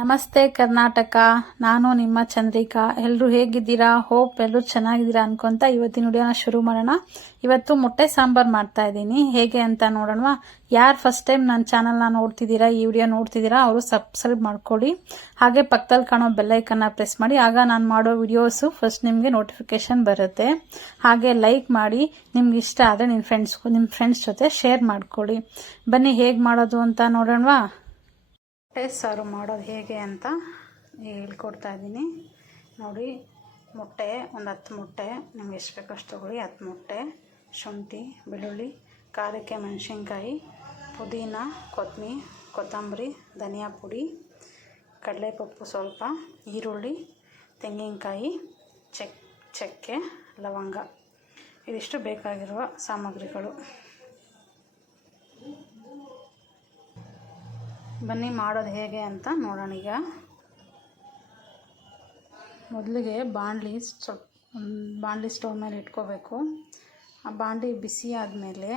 ನಮಸ್ತೆ ಕರ್ನಾಟಕ, ನಾನು ನಿಮ್ಮ ಚಂದ್ರಿಕಾ. ಎಲ್ಲರೂ ಹೇಗಿದ್ದೀರಾ? ಹೋಪ್ ಎಲ್ಲರೂ ಚೆನ್ನಾಗಿದ್ದೀರಾ ಅನ್ಕೊಂತ ಇವತ್ತಿನ ವಿಡಿಯೋನ ಶುರು ಮಾಡೋಣ. ಇವತ್ತು ಮೊಟ್ಟೆ ಸಾಂಬಾರ್ ಮಾಡ್ತಾ ಇದ್ದೀನಿ. ಹೇಗೆ ಅಂತ ನೋಡೋಣ ಯಾರು ಫಸ್ಟ್ ಟೈಮ್ ನನ್ನ ಚಾನಲ್ನ ನೋಡ್ತಿದ್ದೀರಾ, ಈ ವಿಡಿಯೋ ನೋಡ್ತಿದ್ದೀರಾ, ಅವರು ಸಬ್ಸ್ಕ್ರೈಬ್ ಮಾಡ್ಕೊಳ್ಳಿ. ಹಾಗೆ ಪಕ್ಕದಲ್ಲಿ ಕಾಣೋ ಬೆಲ್ಲೈಕನ್ನ ಪ್ರೆಸ್ ಮಾಡಿ. ಆಗ ನಾನು ಮಾಡೋ ವಿಡಿಯೋಸು ಫಸ್ಟ್ ನಿಮಗೆ ನೋಟಿಫಿಕೇಶನ್ ಬರುತ್ತೆ. ಹಾಗೆ ಲೈಕ್ ಮಾಡಿ. ನಿಮ್ಗೆ ಇಷ್ಟ ಆದರೆ ನಿಮ್ಮ ಫ್ರೆಂಡ್ಸ್ ನಿಮ್ಮ ಫ್ರೆಂಡ್ಸ್ ಜೊತೆ ಶೇರ್ ಮಾಡ್ಕೊಳ್ಳಿ. ಬನ್ನಿ ಹೇಗೆ ಮಾಡೋದು ಅಂತ ನೋಡೋಣವಾ? ಮೊಟ್ಟೆ ಸಾರು ಮಾಡೋದು ಹೇಗೆ ಅಂತ ಹೇಳ್ಕೊಡ್ತಾ ಇದ್ದೀನಿ. ನೋಡಿ, ಮೊಟ್ಟೆ, ಒಂದು ಹತ್ತು ಮೊಟ್ಟೆ, ನಿಮ್ಗೆ ಎಷ್ಟು ಬೇಕೋ ಅಷ್ಟು ತೊಗೊಳ್ಳಿ. ಹತ್ತು ಮೊಟ್ಟೆ, ಶುಂಠಿ, ಬೆಳ್ಳುಳ್ಳಿ ಖಾರಕ್ಕೆ ಮೆಣಸಿನ್ಕಾಯಿ, ಪುದೀನ ಕೊತ್ತಂಬರಿ ಕೊತ್ತಂಬರಿ, ಧನಿಯಾ ಪುಡಿ, ಕಡಲೆಪಪ್ಪು ಸ್ವಲ್ಪ, ಈರುಳ್ಳಿ, ತೆಂಗಿನಕಾಯಿ ಚೆಕ್ ಚಕ್ಕೆ, ಲವಂಗ. ಇದಿಷ್ಟು ಬೇಕಾಗಿರುವ ಸಾಮಗ್ರಿಗಳು. ಬನ್ನಿ, ಮಾಡೋದು ಹೇಗೆ ಅಂತ ನೋಡೋಣ ಈಗ. ಮೊದಲಿಗೆ ಬಾಣಲಿ ಸ್ವಲ್ಪ ಬಾಣಲಿ ಸ್ಟವ್ ಮೇಲೆ ಇಟ್ಕೋಬೇಕು. ಆ ಬಾಣಲಿ ಬಿಸಿ ಆದಮೇಲೆ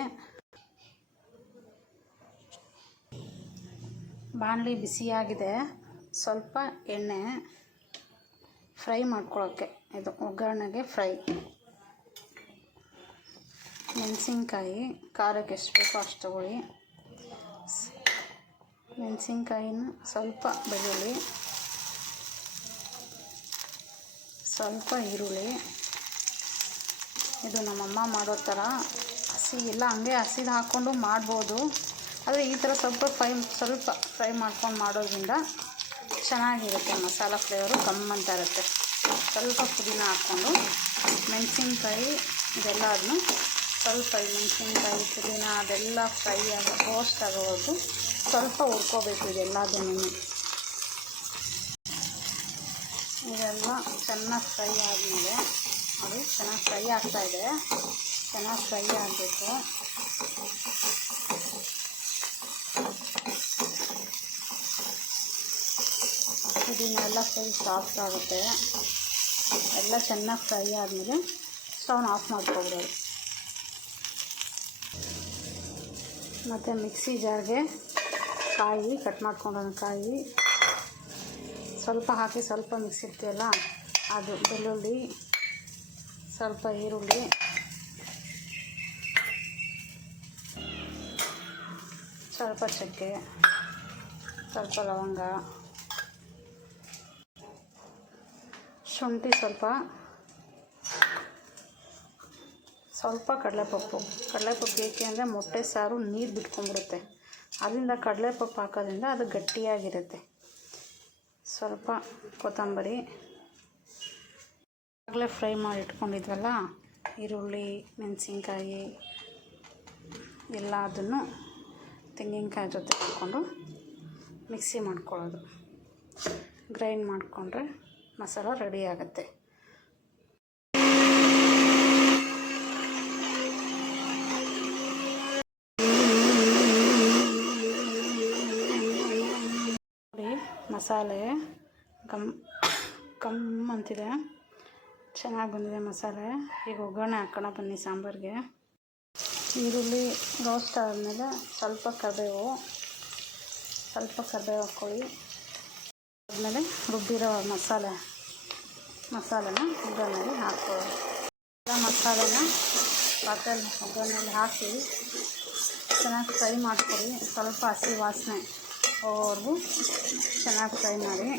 ಬಾಣಲಿ ಬಿಸಿಯಾಗಿದೆ ಸ್ವಲ್ಪ ಎಣ್ಣೆ ಫ್ರೈ ಮಾಡ್ಕೊಳ್ಳೋಕ್ಕೆ ಇದು ಒಗ್ಗರಣೆಗೆ ಫ್ರೈ. ಮೆಣಸಿನ್ಕಾಯಿ, ಖಾರಕ್ಕೆ ಎಷ್ಟು ಬೇಕೋ ಅಷ್ಟು ತಗೊಳ್ಳಿ. ಮೆಣಸಿನ್ಕಾಯಿನ ಸ್ವಲ್ಪ ಬೆಳ್ಳುಳ್ಳಿ, ಸ್ವಲ್ಪ ಈರುಳ್ಳಿ. ಇದು ನಮ್ಮಮ್ಮ ಮಾಡೋ ಥರ ಹಸಿ ಇಲ್ಲ ಹಂಗೆ ಹಸಿದು ಹಾಕ್ಕೊಂಡು ಮಾಡ್ಬೋದು. ಆದರೆ ಈ ಥರ ಸ್ವಲ್ಪ ಫ್ರೈ ಸ್ವಲ್ಪ ಫ್ರೈ ಮಾಡ್ಕೊಂಡು ಮಾಡೋದ್ರಿಂದ ಚೆನ್ನಾಗಿರುತ್ತೆ ಮಸಾಲ ಫ್ಲೇವರು ಕಮ್ಮಂತ ಇರುತ್ತೆ. ಸ್ವಲ್ಪ ಪುದೀನ ಹಾಕ್ಕೊಂಡು ಮೆಣಸಿನ್ಕಾಯಿ ಇದೆಲ್ಲ ಅದನ್ನು ಸ್ವಲ್ಪ ಮೆಣಸಿನ್ಕಾಯಿ, ಪುದೀನ ಅದೆಲ್ಲ ಫ್ರೈ ಆಗ ರೋಸ್ಟ್ ಆಗೋದು ಸ್ವಲ್ಪ ಹುರ್ಕೋಬೇಕು ಇದೆಲ್ಲದನ್ನು ಇದೆಲ್ಲ ಚೆನ್ನಾಗಿ ಫ್ರೈ ಆದಮೇಲೆ ಅದು ಚೆನ್ನಾಗಿ ಫ್ರೈ ಆಗ್ತಾಯಿದೆ ಚೆನ್ನಾಗಿ ಫ್ರೈ ಆಗಬೇಕು. ಇದನ್ನೆಲ್ಲ ಫ್ರೈ ಸಾಫ್ಟ್ ಆಗುತ್ತೆ. ಎಲ್ಲ ಚೆನ್ನಾಗಿ ಫ್ರೈ ಆದಮೇಲೆ ಸ್ಟವ್ನ ಆಫ್ ಮಾಡ್ಕೊಬಿಡೋದು ಮತ್ತು ಮಿಕ್ಸಿ ಜಾರ್ಗೆ ಕಾಯಿ ಕಟ್ ಮಾಡ್ಕೊಂಡಿರೋ ಕಾಯಿ. ಸ್ವಲ್ಪ ಹಾಕಿ ಸ್ವಲ್ಪ ಮಿಕ್ಸ್ ಇರ್ತೀವಲ್ಲ ಅದು ಬೆಳ್ಳುಳ್ಳಿ, ಸ್ವಲ್ಪ ಈರುಳ್ಳಿ. ಸ್ವಲ್ಪ ಚಕ್ಕೆ, ಸ್ವಲ್ಪ ಲವಂಗ. ಶುಂಠಿ ಸ್ವಲ್ಪ ಸ್ವಲ್ಪ ಕಡಲೆಪಪ್ಪು. ಕಡಲೆಪಪ್ಪು ಏಕೆ ಅಂದರೆ ಮೊಟ್ಟೆ, ಸಾರು, ನೀರು ಬಿಟ್ಕೊಂಡ್ಬಿಡುತ್ತೆ. ಅದರಿಂದ ಕಡಲೆಪಪ್ಪು ಹಾಕೋದ್ರಿಂದ ಅದು ಗಟ್ಟಿಯಾಗಿರುತ್ತೆ. ಸ್ವಲ್ಪ ಕೊತ್ತಂಬರಿ, ಆಗಲೇ ಫ್ರೈ ಮಾಡಿ ಇಟ್ಕೊಂಡಿದ್ವಲ್ಲ, ಈರುಳ್ಳಿ, ಮೆಣಸಿನ್ಕಾಯಿ, ಎಲ್ಲ ಅದನ್ನು ತೆಂಗಿನಕಾಯಿ ಜೊತೆ ಹಾಕ್ಕೊಂಡು ಮಿಕ್ಸಿ ಮಾಡ್ಕೊಳ್ಳೋದು. ಗ್ರೈಂಡ್ ಮಾಡಿಕೊಂಡ್ರೆ ಮಸಾಲ ರೆಡಿ ಆಗುತ್ತೆ ನೋಡಿ ಮಸಾಲೆ ಕಮ್ ಕಮ್ ಅಂತಿದೆ. ಚೆನ್ನಾಗಿ ಬಂದಿದೆ ಮಸಾಲೆ. ಈಗ ಒಗ್ಗರಣೆ ಹಾಕೋಣ ಬನ್ನಿ ಸಾಂಬಾರಿಗೆ. ಈರುಳ್ಳಿ ರೋಸ್ಟ್ ಆದಮೇಲೆ ಸ್ವಲ್ಪ ಕರಿಬೇವು ಸ್ವಲ್ಪ ಕರಿಬೇವು ಹಾಕ್ಕೊಳ್ಳಿ. ಆದಮೇಲೆ ರುಬ್ಬಿರೋ ಮಸಾಲೆ, ಮಸಾಲೆನ ಒಗ್ಗರಣೆಗೆ ಹಾಕ್ಕೊಳ್ಳಿ ಎಲ್ಲ ಮಸಾಲೆನ ಪಾತ್ರೆಯಲ್ಲಿ ಒಗ್ಗರಣೆಯಲ್ಲಿ ಹಾಕಿ ಚೆನ್ನಾಗಿ ಫ್ರೈ ಮಾಡ್ಕೊಳ್ಳಿ. ಸ್ವಲ್ಪ ಹಸಿ ವಾಸನೆ. ಹೋಗೋವರೆಗೂ ಚೆನ್ನಾಗಿ ಫ್ರೈ ಮಾಡಿ.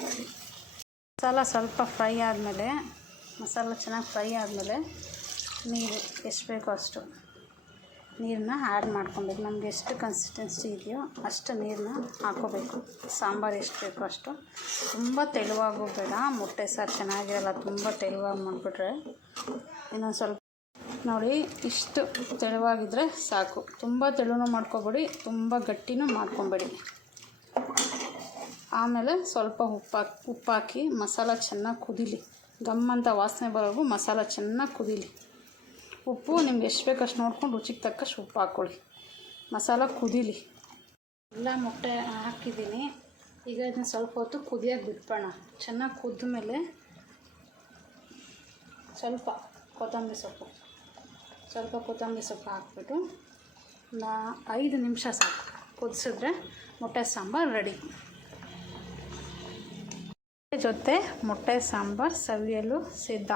ಮಸಾಲ ಸ್ವಲ್ಪ ಫ್ರೈ ಆದಮೇಲೆ, ಮಸಾಲ ಚೆನ್ನಾಗಿ ಫ್ರೈ ಆದಮೇಲೆ ನೀರು ಎಷ್ಟು ಬೇಕೋ ಅಷ್ಟು ನೀರನ್ನ ಆ್ಯಡ್ ಮಾಡ್ಕೊಬೇಕು. ನಮ್ಗೆ ಎಷ್ಟು ಕನ್ಸಿಸ್ಟೆನ್ಸಿ ಇದೆಯೋ ಅಷ್ಟು ನೀರನ್ನ ಹಾಕೋಬೇಕು. ಸಾಂಬಾರು ಎಷ್ಟು ಬೇಕೋ ಅಷ್ಟು. ತುಂಬ ತೆಳುವಾಗೂ ಬೇಡ. ಮೊಟ್ಟೆ ಸಾರು ಚೆನ್ನಾಗಿರಲ್ಲ, ತುಂಬ ತೆಳುವಾಗಿ ಮಾಡಿಬಿಟ್ರೆ ಇನ್ನೊಂದು ಸ್ವಲ್ಪ ನೋಡಿ, ಇಷ್ಟು ತೆಳುವಾಗಿದ್ದರೆ ಸಾಕು. ತುಂಬ ತೆಳುನೂ ಮಾಡ್ಕೊಬೇಡಿ, ತುಂಬ ಗಟ್ಟಿನೂ ಮಾಡ್ಕೊಬೇಡಿ. ಆಮೇಲೆ ಸ್ವಲ್ಪ ಉಪ್ಪು ಉಪ್ಪಾಕಿ ಉಪ್ಪು ಹಾಕಿ ಮಸಾಲ ಚೆನ್ನಾಗಿ ಕುದೀಲಿ. ಗಮ್ಮಂತ ವಾಸನೆ ಬರೋವರೆಗೂ ಮಸಾಲ ಚೆನ್ನಾಗಿ ಕುದೀಲಿ. ಉಪ್ಪು ನಿಮ್ಗೆ ಎಷ್ಟು ಬೇಕು ಅಷ್ಟು ನೋಡ್ಕೊಂಡು ರುಚಿಗೆ ತಕ್ಕಷ್ಟು ಉಪ್ಪು ಹಾಕ್ಕೊಳ್ಳಿ. ಮಸಾಲ ಕುದೀಲಿ. ಎಲ್ಲ ಮೊಟ್ಟೆ ಹಾಕಿದ್ದೀನಿ. ಈಗ ಇದನ್ನ ಸ್ವಲ್ಪ ಹೊತ್ತು ಕುದಿಯೋಕೆ ಬಿಟ್ಬೋಣ ಚೆನ್ನಾಗಿ ಕುದ್ದ ಮೇಲೆ ಸ್ವಲ್ಪ ಕೊತ್ತಂಬರಿ ಸೊಪ್ಪು. ಸ್ವಲ್ಪ ಕೊತ್ತಂಬರಿ ಸೊಪ್ಪು ಹಾಕ್ಬಿಟ್ಟು ನಾ ಐದು ನಿಮಿಷ ಸಾಕು. ಕುದಿಸಿದ್ರೆ ಮೊಟ್ಟೆ ಸಾಂಬಾರು ರೆಡಿ ಜೊತೆ ಮೊಟ್ಟೆ ಸಾಂಬಾರು ಸವಿಯಲು ಸಿದ್ಧ